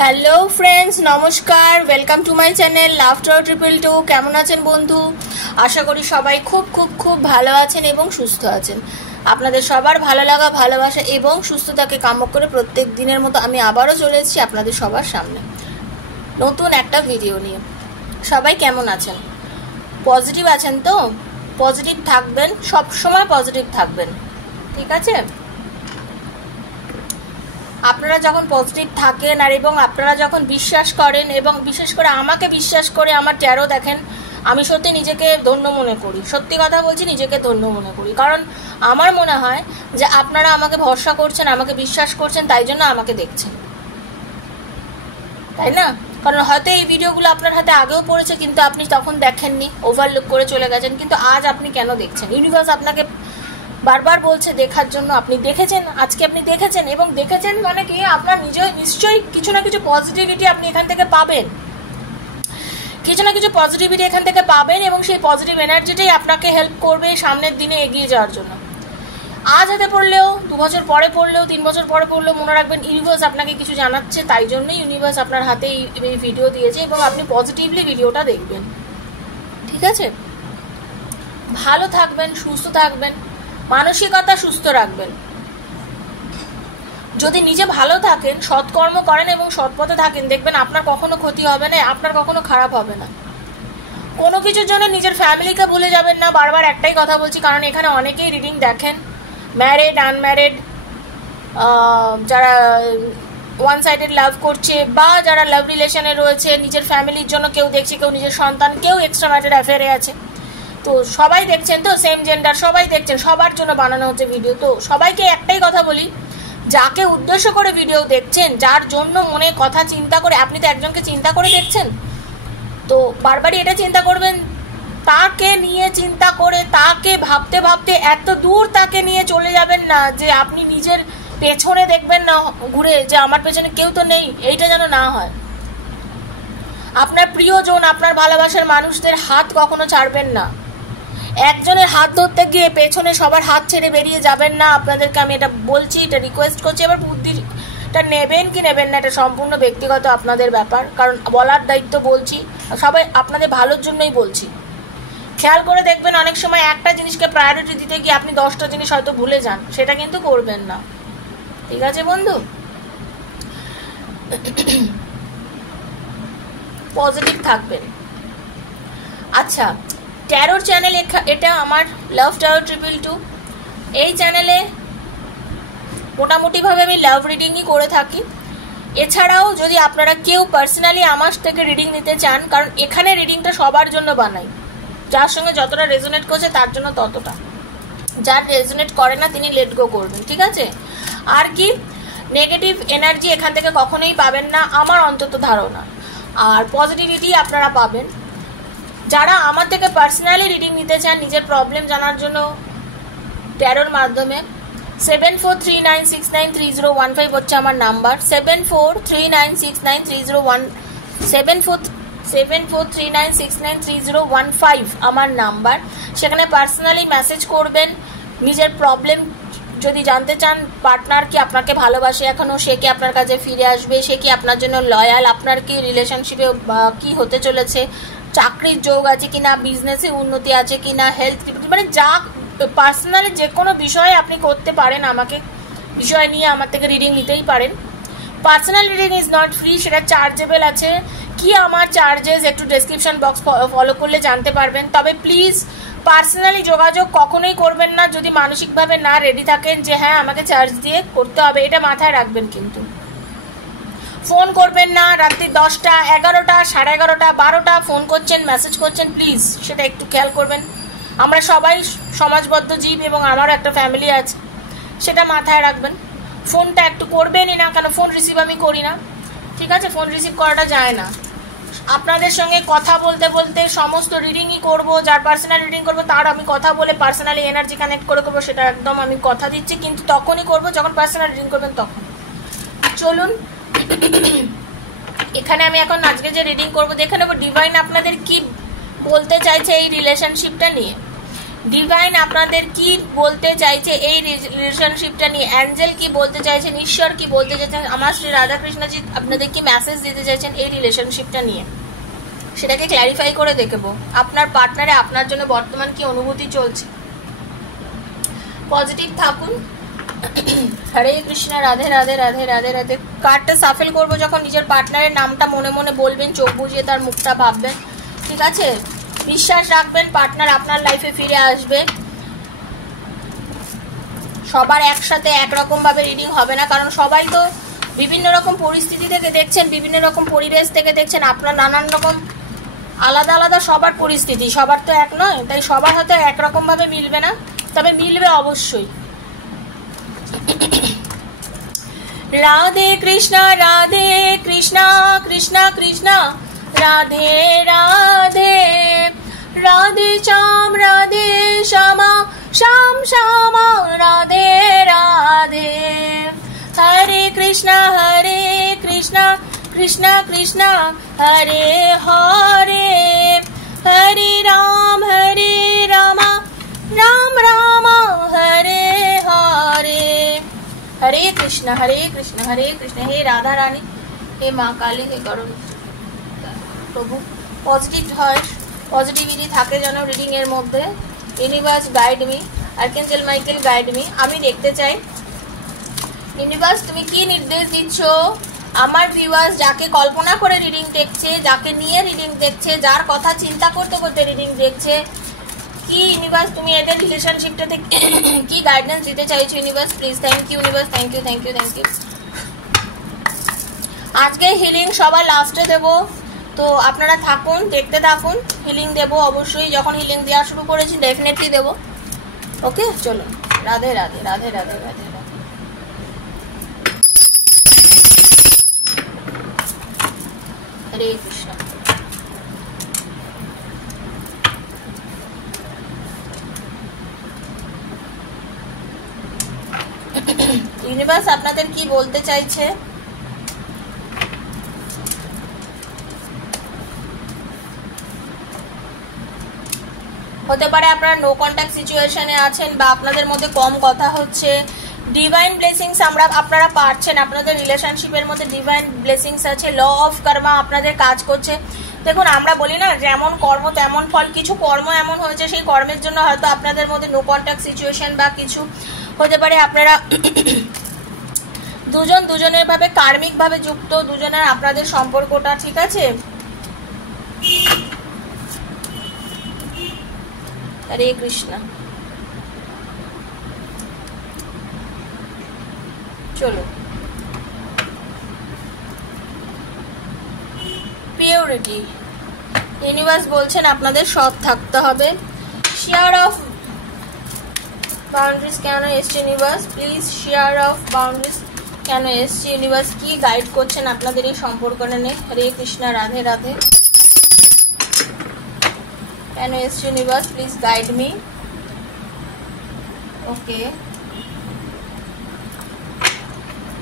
Hello friends, নমস্কার। Welcome to my channel love tower 222। কেমন আছেন বন্ধু? আশা করি সবাই খুব খুব খুব ভালো আছেন এবং সুস্থ আছেন। আপনাদের সবার ভালো লাগা, ভালোবাসা এবং সুস্থতাকে কামনা করে প্রত্যেক দিনের মতো আমি আবারও চলে এসেছি আপনাদের সবার সামনে নতুন একটা ভিডিও নিয়ে। সবাই কেমন আছেন? পজিটিভ আছেন তো? পজিটিভ থাকবেন, সব সময় পজিটিভ থাকবেন, ঠিক আছে? আপনারা যখন পজিটিভ থাকেন আর এবং আপনারা যখন বিশ্বাস করেন এবং বিশেষ করে আমাকে বিশ্বাস করে আমার ট্যারো দেখেন, আমি সত্যি নিজেকে ধন্য মনে করি। সত্যি কথা বলছি, নিজেকে ধন্য মনে করি। কারণ আমার মনে হয় যে আপনারা আমাকে ভরসা করছেন, আমাকে বিশ্বাস করছেন, তাই জন্য আমাকে দেখছেন, তাই না? কারণ হয়তো এই ভিডিওগুলো আপনার হাতে আগেও পড়েছে, কিন্তু আপনি তখন দেখেননি, ওভারলুক করে চলে গেছেন। কিন্তু আজ আপনি কেন দেখছেন? ইউনিভার্স আপনাকে বারবার বলছে দেখার জন্য। আপনি দেখেছেন, আজকে আপনি দেখেছেন, এবং দেখেছেন মানে কি আপনার নিশ্চয়ই কিছু না কিছু পজিটিভিটি আপনি এখান থেকে পাবেন, কিছু না কিছু পজিটিভিটি এখান থেকে পাবেন, এবং সেই পজিটিভ এনার্জিটাই আপনাকে হেল্প করবে সামনের দিনে এগিয়ে যাওয়ার জন্য। আজ হাতে পড়লেও, 2 বছর পরে পড়লেও, 3 বছর পরে পড়লেও মনে রাখবেন ইউনিভার্স আপনাকে কিছু জানাচ্ছে। তাই জন্যই ইউনিভার্স আপনার হাতে এই ভিডিও দিয়েছে, এবং আপনি পজিটিভলি ভিডিওটা দেখবেন, ঠিক আছে? ভালো থাকবেন, সুস্থ থাকবেন, মানসিকতা সুস্থ রাখবেন। যদি নিজে ভালো থাকেন, সৎকর্ম করেন এবং সৎপথে থাকেন, দেখবেন আপনার কখনো ক্ষতি হবে না, আপনার কখনো খারাপ হবে না। কোনো কিছুর জন্য নিজের ফ্যামিলিকে ভুলে যাবেন না। বারবার একটাই কথা বলছি, কারণ এখানে অনেকেই রিডিং দেখেন, ম্যারিড, আনম্যারিড, যারা ওয়ান সাইডেড লাভ করছে বা যারা লাভ রিলেশনে রয়েছে, নিজের ফ্যামিলির জন্য কেউ দেখছে, কেউ নিজের সন্তান, কেউ এক্সট্রা ম্যারিড অ্যাফেয়ারে আছে। তো সবাই দেখছেন, তো সেম জেন্ডার সবাই দেখছেন, সবার জন্য বানানো হচ্ছে ভিডিও। তো সবাইকে একটাই কথা বলি, যাকে উদ্দেশ্য করে ভিডিও দেখছেন, যার জন্য মনে কথা চিন্তা করে, আপনি তো একজনকে চিন্তা করে দেখছেন, তো বারবারই এটা চিন্তা করবেন, তাকে নিয়ে চিন্তা করে, তাকে ভাবতে ভাবতে এত দূর তাকে নিয়ে চলে যাবেন না যে আপনি নিজের পেছনে দেখবেন না ঘুরে যে আমার পেছনে কেউ তো নেই, এইটা যেন না হয়। আপনার প্রিয়জন, আপনার ভালোবাসার মানুষদের হাত কখনো ছাড়বেন না। একজনের হাত ধরতে গিয়ে পেছনে সবার হাত ছেড়ে বেরিয়ে যাবেন না। আপনাদেরকে আমি এটা বলছি, এটা রিকোয়েস্ট করছি। এবার বুদ্ধিটা নেবেন কি নেবেন না, এটা সম্পূর্ণ ব্যক্তিগত আপনাদের ব্যাপার, কারণ বলার দায়িত্ব বলছি, সবাই আপনাদের ভালোর জন্যই বলছি। খেয়াল করে দেখবেন, অনেক সময় একটা জিনিসকে প্রায়োরিটি দিতে গিয়ে আপনি 10টা জিনিস হয়তো ভুলে যান, সেটা কিন্তু করবেন না, ঠিক আছে বন্ধু? পজিটিভ থাকবেন। আচ্ছা, ট্যারোর চ্যানেল এটা আমার লাভ টাওয়ার 222। এই চ্যানেলে মোটামুটিভাবে আমি লাভ রিডিংই করে থাকি। এছাড়াও যদি আপনারা কেউ পার্সোনালি আমার থেকে রিডিং নিতে চান, কারণ এখানে রিডিংটা সবার জন্য বানাই, যার সঙ্গে যতটা রেজোনেট করছে তার জন্য ততটা, যার রেজোনেট করে না তিনি লেট গো করবেন, ঠিক আছে? আর কি, নেগেটিভ এনার্জি এখান থেকে কখনোই পাবেন না, আমার অন্তত ধারণা। আর পজিটিভিটি আপনারা পাবেন। যারা আমার থেকে পার্সোনালি রিডিং নিতে চান নিজের প্রবলেম জানার জন্য ট্যারোর মাধ্যমে, 7439693015 হচ্ছে আমার নাম্বার। 7439693015 আমার নাম্বার। সেখানে পার্সোনালি মেসেজ করবেন। নিজের প্রবলেম যদি জানতে চান, পার্টনার কি আপনাকে ভালোবাসে এখনো, সে কি আপনার কাছে ফিরে আসবে, সে কি আপনার জন্য লয়াল, আপনার কি রিলেশনশিপে কি হতে চলেছে, চাকরির যোগ আছে কিনা, বিজনেসে উন্নতি আছে কিনা, হেলথ, মানে যা পার্সোনালি যে কোনো বিষয়ে আপনি করতে পারেন, আমাকে বিষয় নিয়ে আমার থেকে রিডিং নিতেই পারেন। Personal reading is not free, সেটা চার্জেবল আছে। কি আমার চার্জেস একটু ডেসক্রিপশন বক্স ফলো করলে জানতে পারবেন। তবে প্লিজ পার্সোনালি যোগাযোগ কখনোই করবেন না যদি মানসিকভাবে না রেডি থাকেন যে হ্যাঁ আমাকে চার্জ দিয়ে করতে হবে, এটা মাথায় রাখবেন। কিন্তু ফোন করবেন না রাত্রি 10টা, 11টা, 11:30, 12টা ফোন করছেন, মেসেজ করছেন, প্লিজ সেটা একটু খেয়াল করবেন। আমরা সবাই সমাজবদ্ধ জীব এবং আমারও একটা ফ্যামিলি আছে, সেটা মাথায় রাখবেন। ফোনটা একটু করবেনই না, কেন ফোন রিসিভ আমি করি না, ঠিক আছে? ফোন রিসিভ করাটা যায় না। আপনাদের সঙ্গে কথা বলতে বলতে সমস্ত রিডিংই করব, যার পার্সোনাল রিডিং করবো তার আমি কথা বলে পার্সোনালি এনার্জি কানেক্ট করে করবো, সেটা একদম আমি কথা দিচ্ছি। কিন্তু তখনই করবো যখন পার্সোনাল রিডিং করবেন তখন। চলুন, এখানে আমি এখন আজকে যে রিডিং করবো দেখে নেবো ডিভাইন আপনাদের কি বলতে চাইছে এই রিলেশনশিপটা নিয়ে। ডিভাইন আপনাদের কি বলতে চাইছে এই রিলেশনশিপটা নিয়ে, অ্যাঞ্জেল কি বলতে চাইছেন, ঈশ্বর কি বলতে চাইছেন, আমার শ্রী রাধাকৃষ্ণজি আপনাদের কি মেসেজ দিতে চাইছেন এই রিলেশনশিপটা নিয়ে, সেটাকে ক্ল্যারিফাই করে দেখবো। আপনার পার্টনারে আপনার জন্য বর্তমান কি অনুভূতি চলছে। পজিটিভ থাকুন। হরে কৃষ্ণ, রাধে রাধে রাধে রাধে রাধে। কার্ডটা সাফেল করবো যখন নিজের পার্টনারের নামটা মনে মনে বলবেন, চোখ বুঝিয়ে তার মুখটা ভাববেন, ঠিক আছে। বিশ্বাস রাখবেন পার্টনার আপনার লাইফে ফিরে আসবে। সবার একসাথে একরকম ভাবে রিডিং হবে না, কারণ সবাই তো বিভিন্ন রকম পরিস্থিতি থেকে দেখছেন, বিভিন্ন রকম পরিবেশ থেকে দেখছেন, আপনার নানান রকম আলাদা আলাদা সবার পরিস্থিতি, সবার তো এক নয়, তাই সবার হয়তো একরকম ভাবে মিলবে না, তবে মিলবে অবশ্যই। রাধে কৃষ্ণ কৃষ্ণ কৃষ্ণ রাধে রাধে, রাধে শ্যামা শ্যাম শ্যামা রাধে রাধে। হরে কৃষ্ণ কৃষ্ণ কৃষ্ণ হরে হরে, হরে রাম রাম রাম হরে হরে। হরে কৃষ্ণ হরে কৃষ্ণ। হে রাধা রানী, হে মা কালী, হে করুণ প্রভু, পজিটিভ হয়, পজিটিভিটি থাকে যেন রিডিং এর মধ্যে। Universe guide me, archangel Michael guide me. আমি দেখতে চাই ইউনিভার্স তুমি কি নির্দেশ দিচ্ছ আমার ভিউয়ার্স, যাকে কল্পনা করে রিডিং দেখছে, যাকে নিয়ে রিডিং দেখছে, যার কথা চিন্তা করতে করতে রিডিং দেখছে, কি ইউনিভার্স তুমি এদের রিলেশনশিপটাতে কি গাইডেন্স দিতে চাইছো universe please. Thank you universe, thank you thank you thank you. আজকে হিলিং সবার লাস্টে দেবো, তো আপনারা থাকুন, দেখতে থাকুন। হিলিং দেবো অবশ্যই, যখন হিলিং দেওয়া শুরু করেছি ডেফিনেটলি দেবো। ওকে চলো, রাধে রাধে রাধে রাধে রাধে রাধে। হরে কৃষ্ণ। ইউনিভার্স আপনাদের কি বলতে চাইছে, হতে পারে আপনারা নো কন্ট্যাক্ট সিচুয়েশনে আছেন বা আপনাদের মধ্যে কম কথা হচ্ছে। ডিভাইন ব্লেসিংস আপনারা পাচ্ছেন, আপনাদের রিলেশনশিপের মধ্যে ডিভাইন ব্লেসিংস আছে। ল অফ কর্মা আপনাদের কাজ করছে। দেখুন আমরা বলি না যেমন কর্ম তেমন ফল, কিছু কর্ম এমন হয়েছে সেই কর্মের জন্য হয়তো আপনাদের মধ্যে নো কন্ট্যাক্ট সিচুয়েশন, বা কিছু হতে পারে আপনারা দুজন দুজনের ভাবে কার্মিক ভাবে যুক্ত, দুজনের আপনাদের সম্পর্কটা, ঠিক আছে। হরে কৃষ্ণ। চলো, পিওরিটি ইউনিভার্স বলছেন আপনাদের সৎ থাকতে হবে। শেয়ার অফ বাউন্ডারিজ কেন এসছে universe please, share of boundaries কেন এসছে ইউনিভার্স, কি গাইড করছেন আপনাদের এই সম্পর্ক নিয়ে। হরে কৃষ্ণ, রাধে রাধে। কেন এসছে universe please guide me. Okay,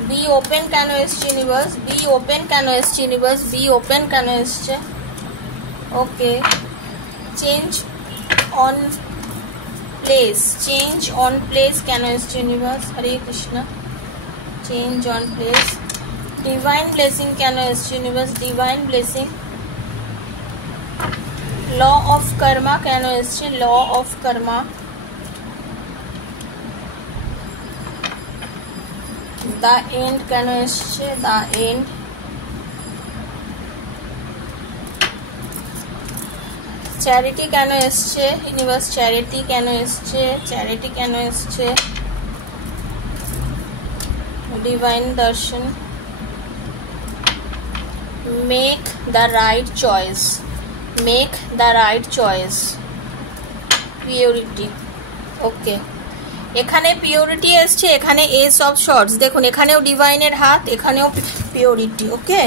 be open কেন এসছে ইউনিভার্স, বি ওপেন কেন এসছে ইউনিভার্স, বি ওপেন কেন এসছে। Okay, change on place, change on place কেন এসছে universe. Hare Krishna, change on place. Divine blessing কেন এসছে universe, divine blessing. Law of karma কেন এসছে, law of karma. The end কেন এসছে, দ্য এন্ড। চ্যারিটি কেন এসছে ইউনিভার্স, চ্যারিটি কেন এসছে, চ্যারিটি কেন এসছে। Divine darshan. Make the right choice, make the right choice. Purity. Okay, এখানে পিওরিটি এসছে, এখানে এস অফ শর্টস, দেখুন এখানেও ডিভাইনের হাত, এখানেও পিওরিটি। ওকে,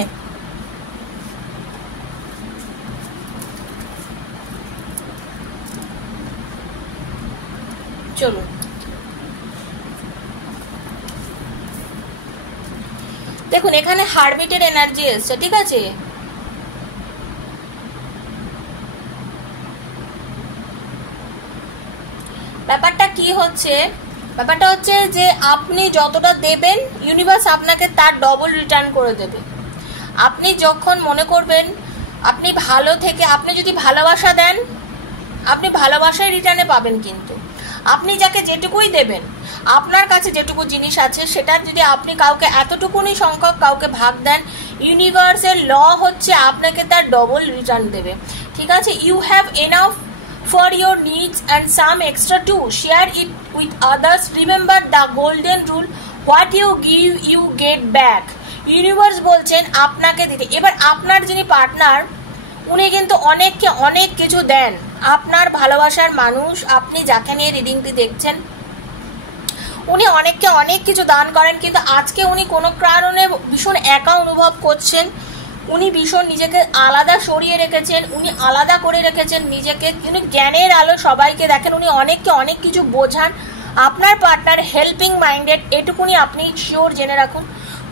চলুন দেখুন এখানে হার্টবিটের এনার্জি এসছে, ঠিক আছে। ব্যাপারটা কি হচ্ছে, ব্যাপারটা হচ্ছে যে আপনি যতটা দেবেন ইউনিভার্স আপনাকে তার ডবল রিটার্ন করে দেবে। আপনি যখন মনে করবেন আপনি ভালো থেকে, আপনি যদি ভালোবাসা দেন আপনি ভালোবাসাই রিটার্নে পাবেন, কিন্তু আপনি যাকে যেটুকুই দেবেন, আপনার কাছে যেটুকু জিনিস আছে সেটা যদি আপনি কাউকে এতটুকুনি সংখ্যক কাউকে ভাগ দেন, ইউনিভার্সের ল হচ্ছে আপনাকে তার ডবল রিটার্ন দেবে। ঠিক আছে, you have enough for your needs and some extra too. Share it with others. Remember the golden rule, what you give you get back. Universe বলছেন আপনাকে দিতে। এবার আপনার যিনি পার্টনার উনি কিন্তু অনেককে অনেক কিছু দেন, আপনার ভালোবাসার মানুষ, আপনি যাকে নিয়ে রিডিংটি দেখছেন উনি অনেককে অনেক কিছু দান করেন, কিন্তু আজকে উনি কোনো কারণে ভীষণ একা অনুভব করছেন, উনি ভীষণ নিজেকে আলাদা সরিয়ে রেখেছেন, উনি আলাদা করে রেখেছেন নিজেকে, তিনি জ্ঞানের আলো সবাইকে দেখেন, উনি অনেককে অনেক কিছু বোঝান। আপনার পার্টনার হেল্পিং মাইন্ডেড, এটুকুনি আপনি শিওর জেনে রাখুন।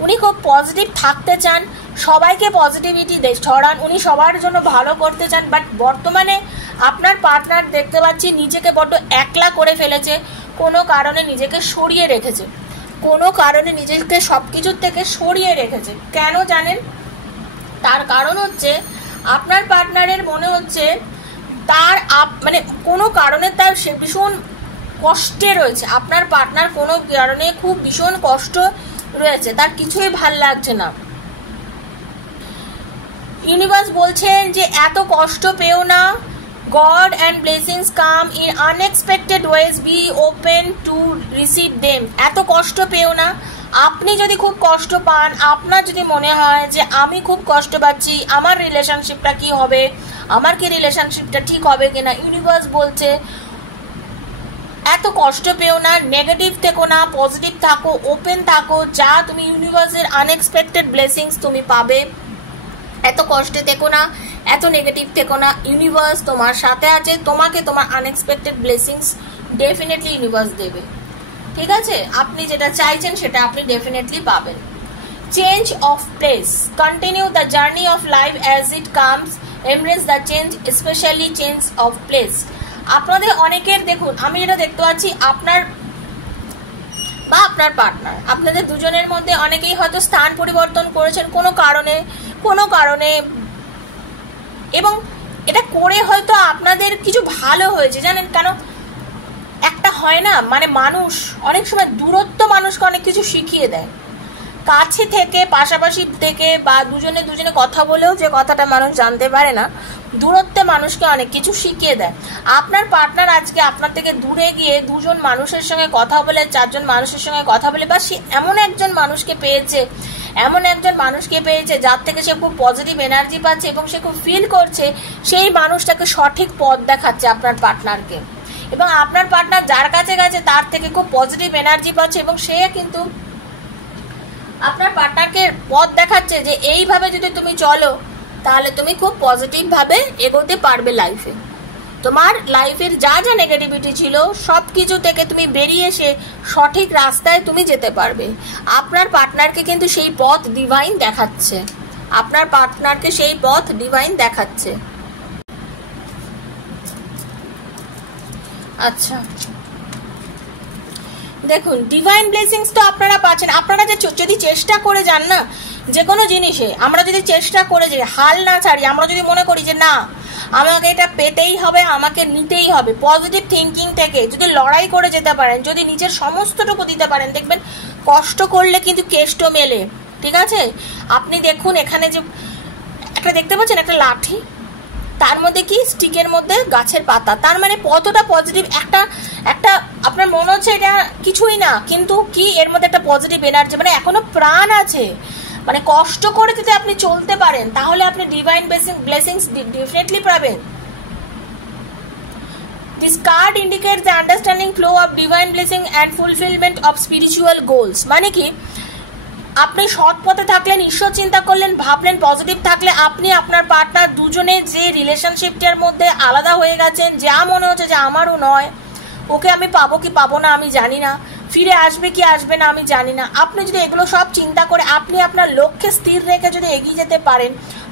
উনি খুব পজিটিভ থাকতে চান, সবাইকে পজিটিভিটি ছড়ান, উনি সবার জন্য ভালো করতে চান, বাট বর্তমানে আপনার পার্টনার দেখতে পাচ্ছি নিজেকে বড্ড একলা করে ফেলেছে, কোনো কারণে নিজেকে সরিয়ে রেখেছে, কোনো কারণে নিজেকে সব কিছুর থেকে সরিয়ে রেখেছে। কেন জানেন? তার কারণ হচ্ছে আপনার পার্টনারের মনে হচ্ছে তার মানে কোনো কারণে তার সে ভীষণ কষ্টে রয়েছে, আপনার পার্টনার কোনো কারণে খুব ভীষণ কষ্ট রয়েছে, তার কিছুই ভাল লাগছে না। ইউনিভার্স বলছেন যে এত কষ্ট পেও না, God and blessings come in unexpected ways, be open to receive them. এত কষ্ট পেও না। আপনি যদি খুব কষ্ট পান, আপনার যদি মনে হয় যে আমি খুব কষ্ট পাচ্ছি, আমার রিলেশনশিপটা কি হবে, আমার কি রিলেশনশিপটা ঠিক হবে কিনা, ইউনিভার্স বলছে এত কষ্ট পেও না, নেগেটিভ থেকো না, পজিটিভ থাকো, ওপেন থাকো, যা তুমি ইউনিভার্সের আনএক্সপেক্টেড ব্লেসিংস তুমি পাবে। এত কষ্টে থেকো না, এত নেগেটিভ থেকো না, ইউনিভার্স তোমার সাথে আছে, তোমাকে তোমার আনএক্সপেক্টেড ব্লেসিংস ডেফিনেটলি ইউনিভার্স দেবে। ঠিক আছে, আপনি যেটা চাইছেন সেটা আপনি ডেফিনেটলি পাবেন। Change of place, continue the journey of life as it comes, embrace the change, specially change of place. আপনাদের অনেকের দেখুন, আমি যেটা দেখতে পাচ্ছি আপনার বা আপনার পার্টনার, আপনাদের দুজনের মধ্যে অনেকেই হয়তো স্থান পরিবর্তন করেছেন কোনো কারণে, এবং এটা করে হয়তো আপনাদের কিছু ভালো হয়েছে। জানেন কেন? একটা হয় না, মানে মানুষ অনেক সময় দূরত্ব মানুষকে অনেক কিছু শিখিয়ে দেয়, কাছে থেকে পাশাপাশি থেকে বা দুজনে কথা বলেও যে কথাটা মানুষ জানতে পারে না, দূরত্বে মানুষকে অনেক কিছু শিখিয়ে দেয়। আপনার পার্টনার আজকে আপনার থেকে দূরে গিয়ে দুজন মানুষের সঙ্গে কথা বলে, চারজন মানুষের সঙ্গে কথা বলে, বা সে এমন একজন মানুষকে পেয়েছে যার থেকে সে খুব পজিটিভ এনার্জি পাচ্ছে এবং সে খুব ফিল করছে সেই মানুষটাকে সঠিক পথ দেখাচ্ছে আপনার পার্টনারকে, এবং আপনার পার্টনার যার কাছে গেছে তার থেকে খুব পজিটিভ এনার্জি পাচ্ছে এবং সে কিন্তু আপনার পার্টনারকে পথ দেখাচ্ছে যে এইভাবে যদি তুমি চলো তাহলে তুমি খুব পজিটিভ ভাবে এগোতে পারবে লাইফে। তোমার লাইফের যা যা নেগেটিভিটি ছিল সব কিছু থেকে তুমি বেরিয়ে এসে সঠিক রাস্তায় তুমি যেতে পারবে। আপনার পার্টনারকে কিন্তু সেই পথ ডিভাইন দেখাচ্ছে, আপনার পার্টনারকে সেই পথ ডিভাইন দেখাচ্ছে। আচ্ছা দেখুন, ডিভাইন ব্লেসিংস তো আপনারা পাচ্ছেন। আপনারা যে যদি চেষ্টা করে যান না যে কোনো জিনিসে, আমরা যদি চেষ্টা করে যাই, হাল না ছাড়ি, আমরা যদি মনে করি যে না আমাকে এটা পেতেই হবে, আমাকে নিতেই হবে, পজিটিভ থিঙ্কিং থেকে যদি লড়াই করে যেতে পারেন, যদি নিজের সমস্তটুকু দিতে পারেন, দেখবেন কষ্ট করলে কিন্তু কেষ্ট মেলে। ঠিক আছে, আপনি দেখুন এখানে যে একটা দেখতে পাচ্ছেন একটা লাঠি, তার মধ্যে কি স্টিকের মধ্যে গাছের পাতা, তার মানে কতটা পজিটিভ একটা আপনার মনে হচ্ছে এটা কিছুই না, কিন্তু কি এর মধ্যে একটা পজিটিভ এনার্জি, মানে এখনো প্রাণ আছে। মানে কষ্ট করে যদি আপনি চলতে পারেন তাহলে আপনি ডিভাইন ব্লেসিংস ডেফিনেটলি পাবেন। This card indicates the understanding flow of divine blessing and fulfillment of spiritual goals. মানে কি, আপনি সৎ পথে থাকলেন, ঈশ্বর চিন্তা করলেন, ভাবলেন, পজিটিভ থাকলে আপনি আপনার পার্টনার দুজনে যে রিলেশনশিপটার মধ্যে আলাদা হয়ে গেছেন, যা মনে হচ্ছে যে আমারও নয়, ওকে আমি পাবো কি পাবো না আমি জানি না, ফিরে আসবে কি আসবে না আমি জানি না, আপনি যদি এগুলো সব চিন্তা করে আপনি আপনার লক্ষ্যে স্থির রেখে যদি এগিয়ে যেতে পারেন,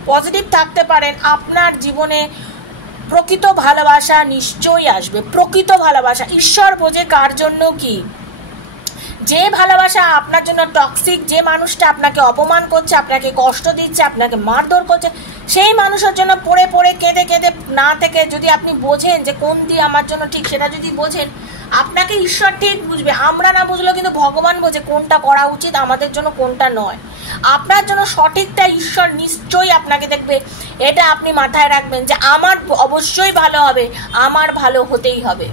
পজিটিভ থাকতে পারেন, আপনার জীবনে প্রকৃত ভালোবাসা নিশ্চয়ই আসবে, প্রকৃত ভালোবাসা। ঈশ্বর বোঝে কার জন্য কি। যে ভালোবাসা আপনার জন্য টক্সিক, যে মানুষটা আপনাকে অপমান করছে, আপনাকে কষ্ট দিচ্ছে, আপনাকে মারধর করছে, সেই মানুষের জন্য পড়ে পড়ে কেঁদে কেঁদে না থেকে যদি আপনি বোঝেন যে কোনটি আমার জন্য ঠিক, সেটা যদি বোঝেন, আপনাকে ঈশ্বর ঠিক বুঝবে। আমরা না বুঝলেও কিন্তু ভগবান বোঝে কোনটা করা উচিত আমাদের জন্য, কোনটা নয়। আপনার জন্য সঠিকটা ঈশ্বর নিশ্চয়ই আপনাকে দেখবে। এটা আপনি মাথায় রাখবেন যে আমার অবশ্যই ভালো হবে, আমার ভালো হতেই হবে।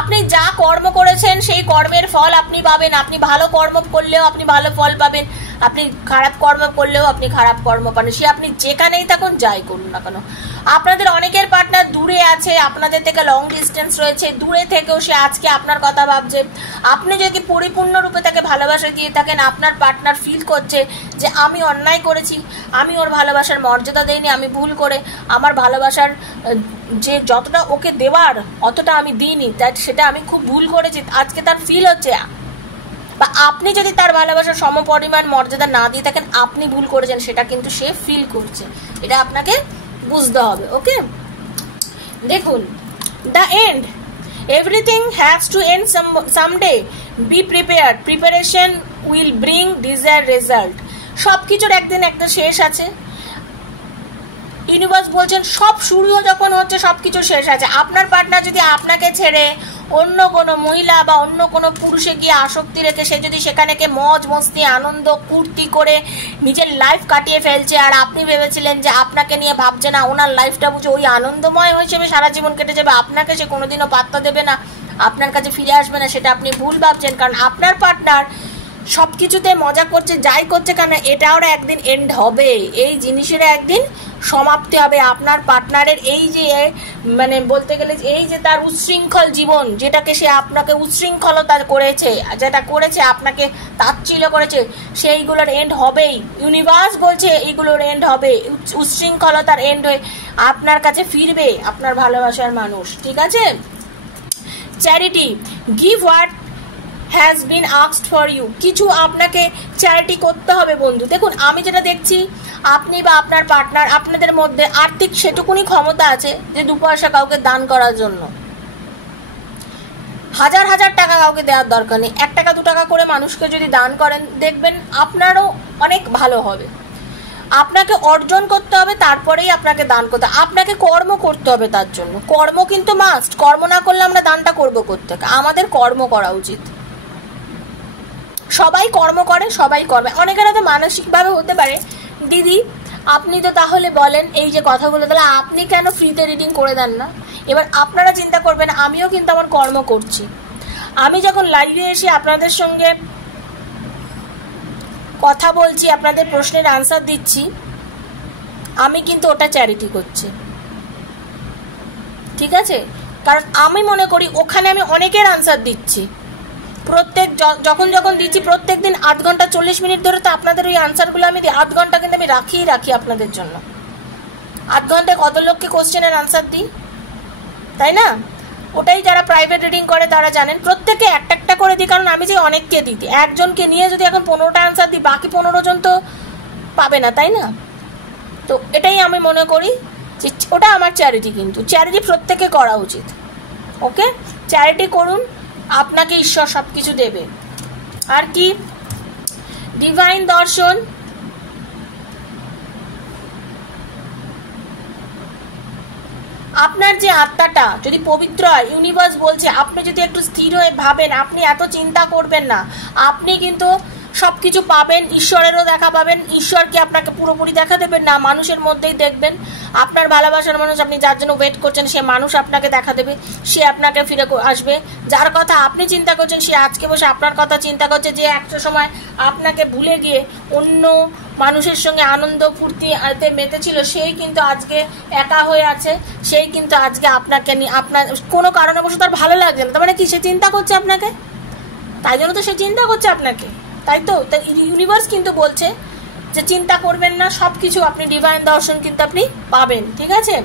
আপনি যা কর্ম করেছেন সেই কর্মের ফল আপনি পাবেন। আপনি ভালো কর্ম করলেও আপনি ভালো ফল পাবেন, আপনি খারাপ কর্ম করলেও আপনি খারাপ কর্ম পাবেন। সে আপনি যেখানেই থাকুন, যাই করুন না কেন। আপনাদের অনেকের পার্টনার দূরে আছে, আপনাদের থেকে লং ডিস্টেন্স রয়েছে, দূরে থেকেও সে আজকে আপনার কথা ভাবছে। আপনি যদি পরিপূর্ণরূপে তাকে ভালোবাসা দিয়ে থাকেন, আপনার পার্টনার ফিল করছে যে আমি অন্যায় করেছি, আমি ওর ভালোবাসার মর্যাদা দেইনি, আমি ভুল করে আমার ভালোবাসার যে যতটা ওকে দেওয়ার অতটা আমি দিইনি, সেটা আমি খুব ভুল করেছি, আজকে তার ফিল হচ্ছে। বা আপনি যদি তার ভালোবাসার সমপরিমাণ মর্যাদা না দিয়ে থাকেন, আপনি ভুল করেছেন, সেটা কিন্তু সে ফিল করছে। এটা আপনাকে বুঝতে হবে। ওকে, দেখুন, the end, everything has to end someday, be prepared, preparation will bring desire result. সব কিছুর একদিন একটা শেষ আছে। ইউনিভার্স বলছেন সব শুরু যখন হচ্ছে সব কিছু শেষ আছে। আপনার পার্টনার যদি আপনাকে ছেড়ে অন্য কোনো মহিলা বা অন্য কোনো পুরুষে গিয়ে আসক্তি রেখে সে যদি সেখানে মজ মস্তি আনন্দ ফুর্তি করে নিজের লাইফ কাটিয়ে ফেলছে, আর আপনি ভেবেছিলেন যে আপনাকে নিয়ে ভাবছে না, ওনার লাইফটা বুঝে ওই আনন্দময় হিসেবে সারা জীবন কেটে যাবে, আপনাকে সে কোনোদিনও পাত্তা দেবে না, আপনার কাছে ফিরে আসবে না, সেটা আপনি ভুল ভাবছেন। কারণ আপনার পার্টনার সব কিছুতে মজা করছে, যাই করছে কেন, এটাও একদিন এন্ড হবে, এই জিনিসের একদিন সমাপ্তি হবে। আপনার পার্টনারের এই যে মানে বলতে গেলে এই যে তার উচ্ছৃঙ্খল জীবন, যেটাকে সে আপনাকে উচ্ছৃঙ্খলতা করেছে, যেটা করেছে আপনাকে তাচ্ছিল্য করেছে, সেইগুলোর এন্ড হবেই। ইউনিভার্স বলছে এইগুলোর এন্ড হবে, উচ্ছৃঙ্খলতার এন্ড হয়ে আপনার কাছে ফিরবে আপনার ভালোবাসার মানুষ। ঠিক আছে? Charity, give what has been asked for you. কিছু আপনাকে চ্যারিটি করতে হবে বন্ধু। দেখুন, আমি যেটা দেখছি, আপনি বা আপনার পার্টনার, আপনাদের মধ্যে আর্থিক সেটুকুনি ক্ষমতা আছে যে 2 পয়সা কাউকে দান করার জন্য। হাজার হাজার টাকা কাউকে দেওয়ার দরকার নেই, 1 টাকা 2 টাকা করে মানুষকে যদি দান করেন, দেখবেন আপনারও অনেক ভালো হবে। আপনাকে অর্জন করতে হবে, তারপরেই আপনাকে দান করতে হবে। আপনাকে কর্ম করতে হবে তার জন্য। কর্ম কিন্তু মাস্ট। কর্ম না করলে আমরা দানটা করবো কোত্থেকে? আমাদের কর্ম করা উচিত। সবাই কর্ম করে, সবাই করবে। অনেকের হয়তো মানসিকভাবে হতে পারে, দিদি আপনি তো তাহলে বলেন এই যে কথাগুলো, তাহলে আপনি কেন ফ্রিতে রিডিং করে দেন না? এবার আপনারা চিন্তা করবেন, আমিও কিন্তু আমার কর্ম করছি। আমি যখন লাইভে এসে আপনাদের সঙ্গে কথা বলছি, আপনাদের প্রশ্নের আনসার দিচ্ছি, আমি কিন্তু ওটা চ্যারিটি করছি। ঠিক আছে? কারণ আমি মনে করি ওখানে আমি অনেকের আনসার দিচ্ছি। প্রত্যেক যখন দিচ্ছি, প্রত্যেক দিন 8 ঘন্টা 40 মিনিট ধরে তো আপনাদের ওই আনসারগুলো আমি দিই। 8 ঘন্টা কিন্তু আমি রাখি আপনাদের জন্য। 8 ঘন্টায় কত লোককে কোশ্চেনের আনসার দিই, তাই না? ওটাই যারা প্রাইভেট রিডিং করে তারা জানেন। প্রত্যেকে একটা একটা করে দিই, কারণ আমি যে অনেককে দিই। একজনকে নিয়ে যদি এখন 15টা আনসার দিই, বাকি 15 জন তো পাবে না, তাই না? তো এটাই আমি মনে করি যে ওটা আমার চ্যারিটি। কিন্তু চ্যারিটি প্রত্যেকে করা উচিত। ওকে, চ্যারিটি করুন, আপনাকে ঈশ্বর সব কিছু দেবে। আর কি? ডিভাইন দর্শন, আপনার যে আত্মাটা যদি পবিত্র হয়, ইউনিভার্স বলছে আপনি যদি একটু স্থির হয়ে ভাবেন, আপনি এত চিন্তা করবেন না, আপনি কিন্তু সব কিছু পাবেন। ঈশ্বরেরও দেখা পাবেন। ঈশ্বরকে আপনাকে পুরোপুরি দেখা দেবেন না, মানুষের মধ্যেই দেখবেন। আপনার ভালোবাসার মানুষ, আপনি যার জন্য ওয়েট করছেন, সে মানুষ আপনাকে দেখা দেবে, সে আপনাকে ফিরে আসবে। যার কথা আপনি চিন্তা করছেন, সে আজকে বসে আপনার কথা চিন্তা করছে। যে একটা সময় আপনাকে ভুলে গিয়ে অন্য মানুষের সঙ্গে আনন্দ ফুর্তিতে মেতেছিল, সেই কিন্তু আজকে একা হয়ে আছে। সেই কিন্তু আজকে আপনাকে নিয়ে, আপনার কোনো কারণে বসে তার ভালো লাগছে না, তার মানে কি? সে চিন্তা করছে আপনাকে, তাই জন্য তো সে চিন্তা করছে আপনাকে, তাই তো? তাই ইউনিভার্স কিন্তু বলছে যে চিন্তা করবেন না, সব কিছু আপনি ডিভাইন দর্শন কিন্তু আপনি পাবেন। ঠিক আছে?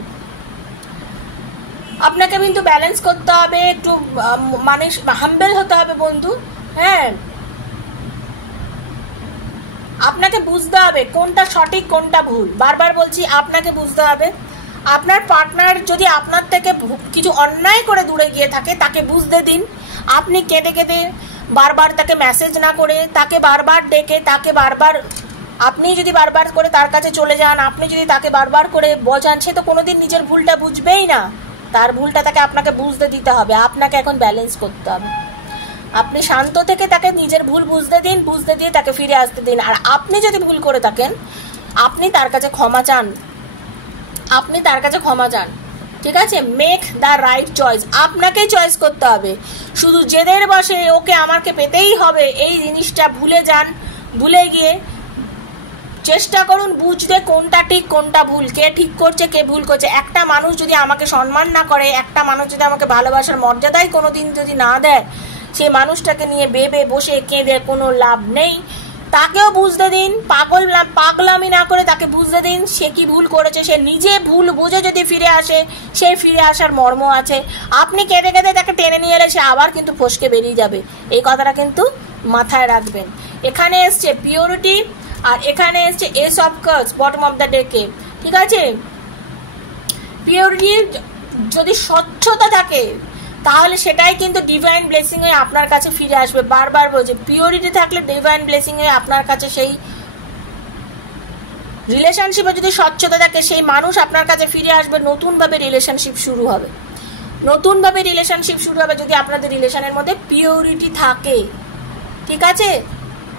আপনাকে কিন্তু ব্যালেন্স করতে হবে, একটু মানে হাম্বেল হতে হবে বন্ধু। হ্যাঁ, আপনাকে বুঝতে হবে কোনটা সঠিক কোনটা ভুল। বারবার বলছি, আপনাকে বুঝতে হবে। আপনার পার্টনার যদি আপনার থেকে কিছু অন্যায় করে দূরে গিয়ে থাকে, তাকে বুঝতে দিন। আপনি কেঁদে কেঁদে বারবার তাকে মেসেজ না করে, তাকে বারবার ডেকে, তাকে বারবার, আপনি যদি বারবার করে তার কাছে চলে যান, আপনি যদি তাকে বারবার করে বোঝান, সে তো কোনোদিন নিজের ভুলটা বুঝবেই না। তার ভুলটা তাকে আপনাকে বুঝতে দিতে হবে। আপনাকে এখন ব্যালেন্স করতে হবে। আপনি শান্ত থেকে তাকে নিজের ভুল বুঝতে দিন, বুঝতে দিয়ে তাকে ফিরে আসতে দিন। আর আপনি যদি ভুল করে থাকেন, আপনি তার কাছে ক্ষমা চান, আপনি তার কাছে ক্ষমা চান, ঠিক আছে? Make the right choice. আপনাকেই চয়েস করতে হবে। শুধু জেদের বসে ওকে আমাকে পেতেই হবে এই জিনিসটা ভুলে যান। ভুলে গিয়ে চেষ্টা করুন বুঝতে কোনটা ঠিক কোনটা ভুল, কে ঠিক করছে কে ভুল করছে। একটা মানুষ যদি আমাকে সম্মান না করে, একটা মানুষ যদি আমাকে ভালোবাসার মর্যাদাই কোনোদিন যদি না দেয়, সেই মানুষটাকে নিয়ে বেবে বসে কেঁদে কোনো লাভ নেই। তাকেও বুঝতে দিন, পাগলামি না করে তাকে বুঝতে দিন সে কি ভুল করেছে। সে নিজে ভুল বুঝে যদি ফিরে আসে, সে ফিরে আসার মর্ম আছে। আপনি কেঁদে কেঁদে তাকে টেনে নিয়ে এলে সে আবার কিন্তু ফসকে বেরিয়ে যাবে। এই কথাটা কিন্তু মাথায় রাখবেন। এখানে এসছে পিওরিটি, আর এখানে এসছে S of cups bottom of the ডেকে, ঠিক আছে? পিওরিটি যদি স্বচ্ছতা থাকে তাহলে সেটাই কিন্তু ডিভাইন ব্লেসিং হয়ে আপনার কাছে ফিরে আসবে। বারবার বলছে পিওরিটি থাকলে ডিভাইন ব্লেসিং হয়ে আপনার কাছে, সেই রিলেশনশিপে যদি স্বচ্ছতা থাকে সেই মানুষ আপনার কাছে ফিরে আসবে। নতুনভাবে রিলেশনশিপ শুরু হবে, নতুনভাবে রিলেশনশিপ শুরু হবে যদি আপনাদের রিলেশনের মধ্যে পিওরিটি থাকে, ঠিক আছে?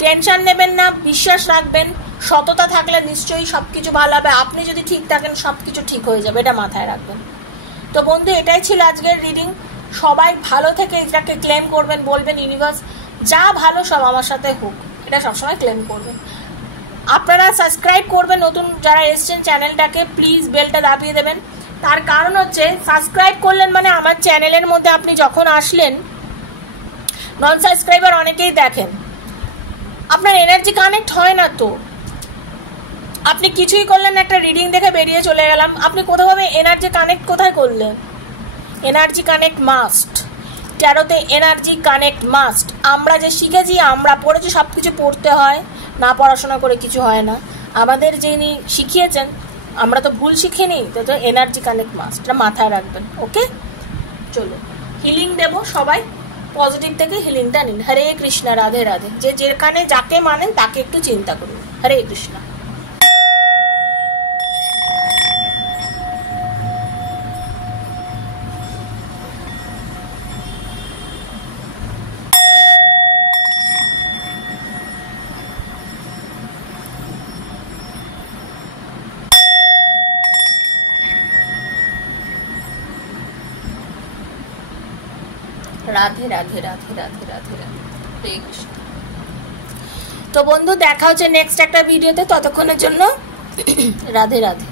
টেনশন নেবেন না, বিশ্বাস রাখবেন। সততা থাকলে নিশ্চয়ই সব কিছু ভালো হবে। আপনি যদি ঠিক থাকেন সব কিছু ঠিক হয়ে যাবে, এটা মাথায় রাখবেন। তো বন্ধু, এটাই ছিল আজকের রিডিং। সবাই ভালো থেকে এটাকে ক্লেম করবেন, বলবেন ইউনিভার্স যা ভালো সব আমার সাথে হোক, এটা সবসময় ক্লেম করবেন। আপনারা সাবস্ক্রাইব করবেন, নতুন যারা এসছেন চ্যানেলটাকে প্লিজ বেলটা দাবিয়ে দেবেন। তার কারণ হচ্ছে সাবস্ক্রাইব করলেন মানে আমার চ্যানেলের মধ্যে আপনি যখন আসলেন, নন সাবস্ক্রাইবার অনেকেই দেখেন, আপনার এনার্জি কানেক্ট হয় না। তো আপনি কিছুই করলেন, একটা রিডিং দেখে বেরিয়ে চলে গেলাম, আপনি কোথাভাবে এনার্জি কানেক্ট কোথায় করলেন? এনার্জি কানেক্ট মাস্ট, ট্যারোতে এনার্জি কানেক্ট মাস্ট। আমরা যে শিখেছি, আমরা পড়েছি, সব কিছু পড়তে হয়, না পড়াশোনা করে কিছু হয় না। আমাদের যিনি শিখিয়েছেন, আমরা তো ভুল শিখিনি, তো এনার্জি কানেক্ট মাস্ট, এটা মাথায় রাখবেন। ওকে, চলো হিলিং দেবো, সবাই পজিটিভ থেকে হিলিংটা নিন। হরে কৃষ্ণ, রাধে রাধে। যে যেখানে যাকে মানেন তাকে একটু চিন্তা করুন। হরে কৃষ্ণ। রাধে রাধে রাধে রাধে রাধে রাধে। হরে কৃষ্ণ। তো বন্ধু, দেখা হচ্ছে নেক্সট একটা ভিডিওতে, ততক্ষণের জন্য রাধে রাধে।